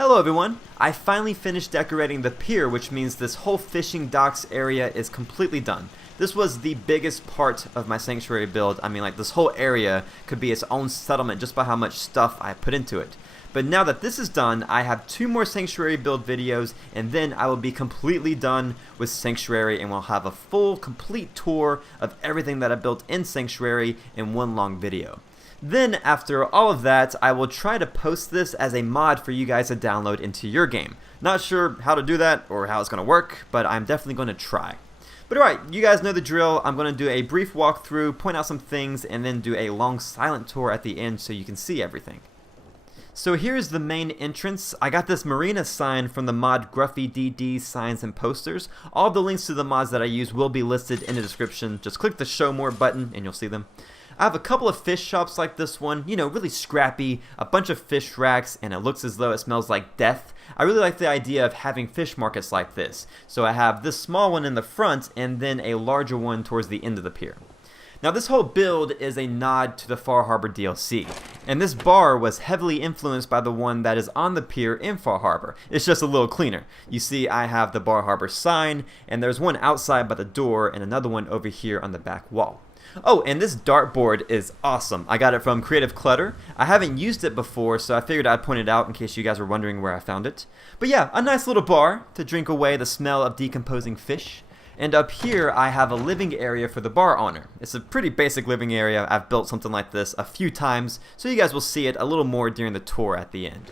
Hello everyone! I finally finished decorating the pier, which means this whole fishing docks area is completely done. This was the biggest part of my sanctuary build. I mean, like, this whole area could be its own settlement just by how much stuff I put into it. But now that this is done, I have 2 more sanctuary build videos, and then I will be completely done with sanctuary, and we'll have a full, complete tour of everything that I built in sanctuary in one long video. Then, after all of that, I will try to post this as a mod for you guys to download into your game. Not sure how to do that or how it's going to work, but I'm definitely going to try. But alright, you guys know the drill. I'm going to do a brief walkthrough, point out some things, and then do a long silent tour at the end so you can see everything. So here's the main entrance. I got this marina sign from the mod GruffyDD Signs and Posters. All the links to the mods that I use will be listed in the description. Just click the show more button and you'll see them. I have a couple of fish shops like this one, you know, really scrappy, a bunch of fish racks, and it looks as though it smells like death. I really like the idea of having fish markets like this. So I have this small one in the front and then a larger one towards the end of the pier. Now this whole build is a nod to the Far Harbor DLC, and this bar was heavily influenced by the one that is on the pier in Far Harbor. It's just a little cleaner. You see I have the Bar Harbor sign, and there's one outside by the door and another one over here on the back wall. Oh, and this dartboard is awesome. I got it from Creative Clutter. I haven't used it before, so I figured I'd point it out in case you guys were wondering where I found it. But yeah, a nice little bar to drink away the smell of decomposing fish. And up here, I have a living area for the bar owner. It's a pretty basic living area. I've built something like this a few times, so you guys will see it a little more during the tour at the end.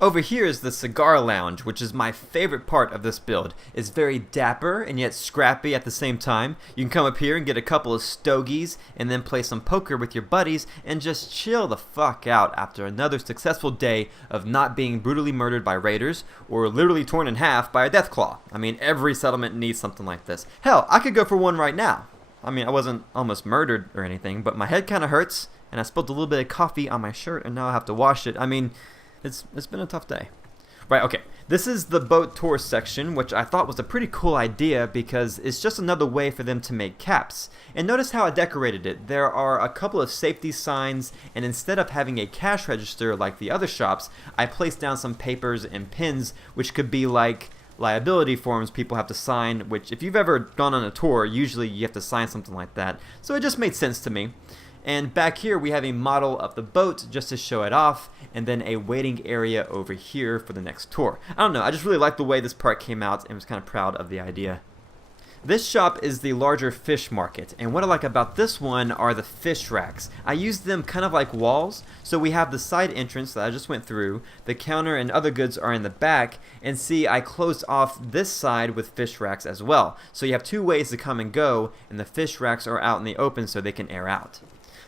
Over here is the cigar lounge, which is my favorite part of this build. It's very dapper and yet scrappy at the same time. You can come up here and get a couple of stogies and then play some poker with your buddies and just chill the fuck out after another successful day of not being brutally murdered by raiders or literally torn in half by a death claw. I mean, every settlement needs something like this. Hell, I could go for one right now. I mean, I wasn't almost murdered or anything, but my head kind of hurts and I spilled a little bit of coffee on my shirt and now I have to wash it. I mean, it's been a tough day. Right, okay. This is the boat tour section, which I thought was a pretty cool idea because it's just another way for them to make caps. And notice how I decorated it. There are a couple of safety signs, and instead of having a cash register like the other shops, I placed down some papers and pins, which could be like liability forms people have to sign, which if you've ever gone on a tour, usually you have to sign something like that. So it just made sense to me. And back here we have a model of the boat just to show it off, and then a waiting area over here for the next tour. I don't know, I just really like the way this part came out and was kind of proud of the idea. This shop is the larger fish market, and what I like about this one are the fish racks. I used them kind of like walls, so we have the side entrance that I just went through, the counter and other goods are in the back, and see I closed off this side with fish racks as well. So you have 2 ways to come and go, and the fish racks are out in the open so they can air out.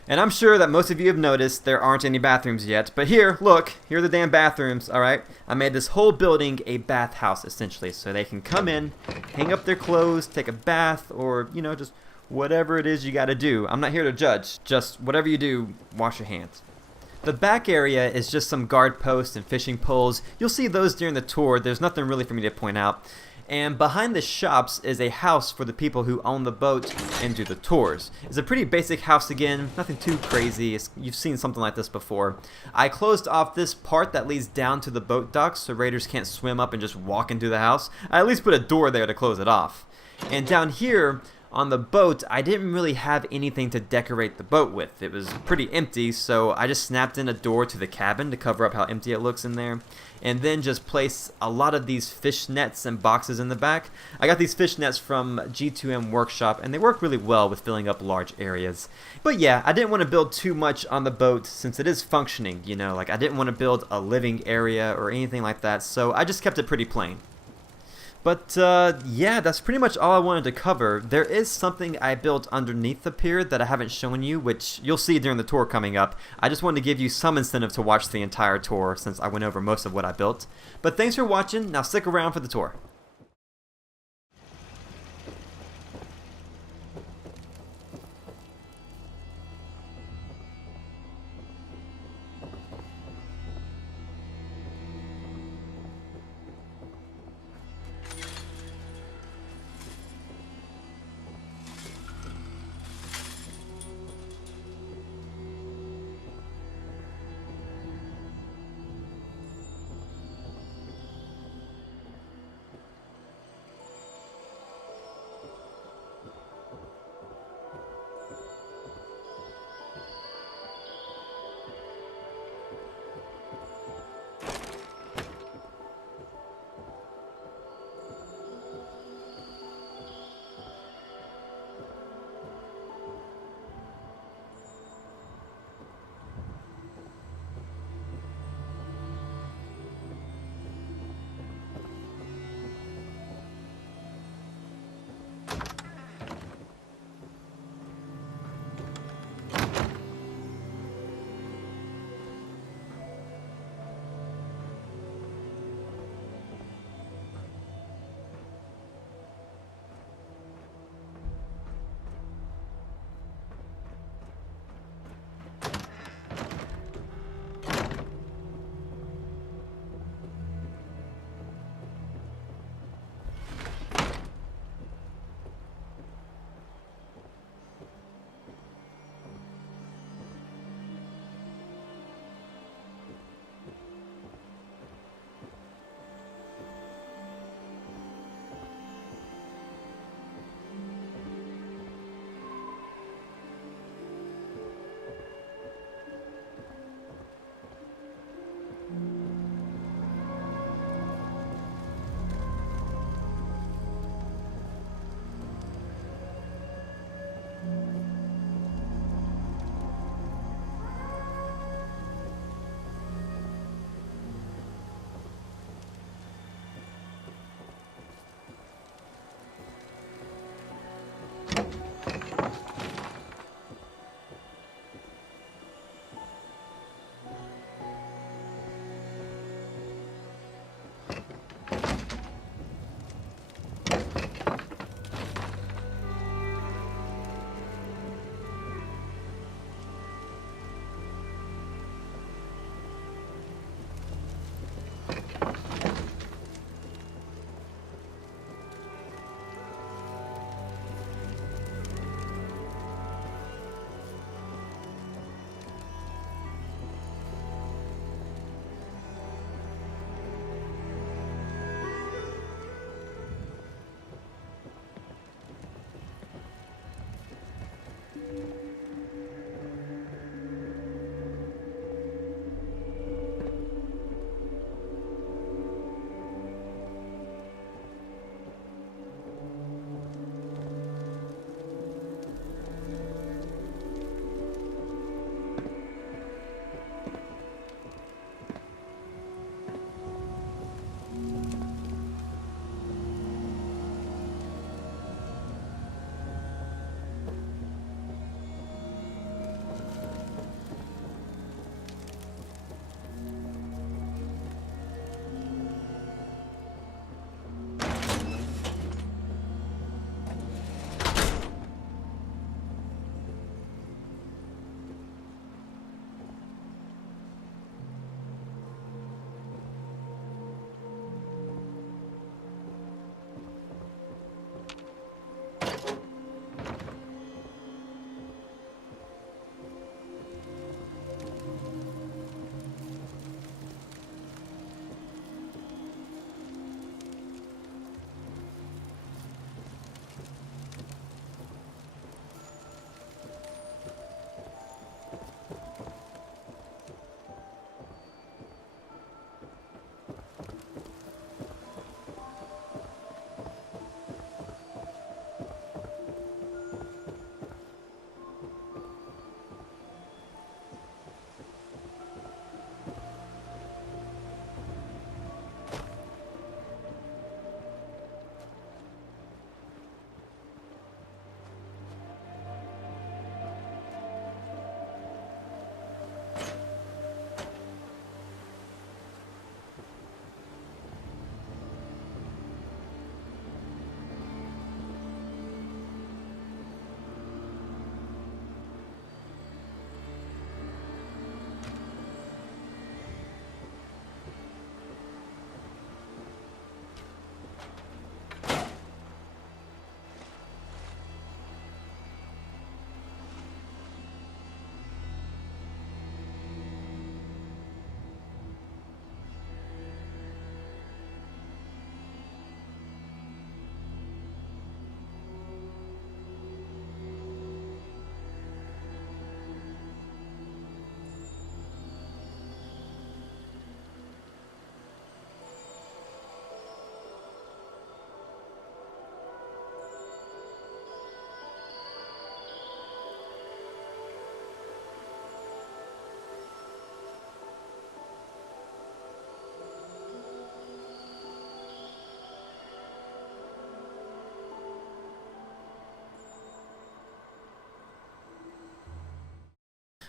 And I'm sure that most of you have noticed there aren't any bathrooms yet, but here, look, here are the damn bathrooms, alright? I made this whole building a bathhouse, essentially, so they can come in, hang up their clothes, take a bath, or, you know, just whatever it is you gotta do. I'm not here to judge, just whatever you do, wash your hands. The back area is just some guard posts and fishing poles. You'll see those during the tour. There's nothing really for me to point out. And behind the shops is a house for the people who own the boat and do the tours. It's a pretty basic house again, nothing too crazy. You've seen something like this before. I closed off this part that leads down to the boat docks so raiders can't swim up and just walk into the house. I at least put a door there to close it off. And down here on the boat, I didn't really have anything to decorate the boat with. It was pretty empty, so I just snapped in a door to the cabin to cover up how empty it looks in there, and then just place a lot of these fish nets and boxes in the back. I got these fish nets from G2M Workshop, and they work really well with filling up large areas. But yeah, I didn't want to build too much on the boat since it is functioning, you know, like I didn't want to build a living area or anything like that, so I just kept it pretty plain. But yeah, that's pretty much all I wanted to cover. There is something I built underneath the pier that I haven't shown you, which you'll see during the tour coming up. I just wanted to give you some incentive to watch the entire tour since I went over most of what I built. But thanks for watching. Now stick around for the tour.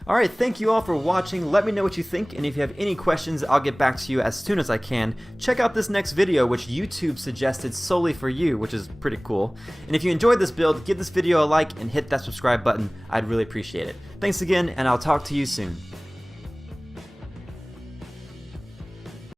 Alright, thank you all for watching. Let me know what you think, and if you have any questions, I'll get back to you as soon as I can. Check out this next video, which YouTube suggested solely for you, which is pretty cool. And if you enjoyed this build, give this video a like and hit that subscribe button. I'd really appreciate it. Thanks again, and I'll talk to you soon.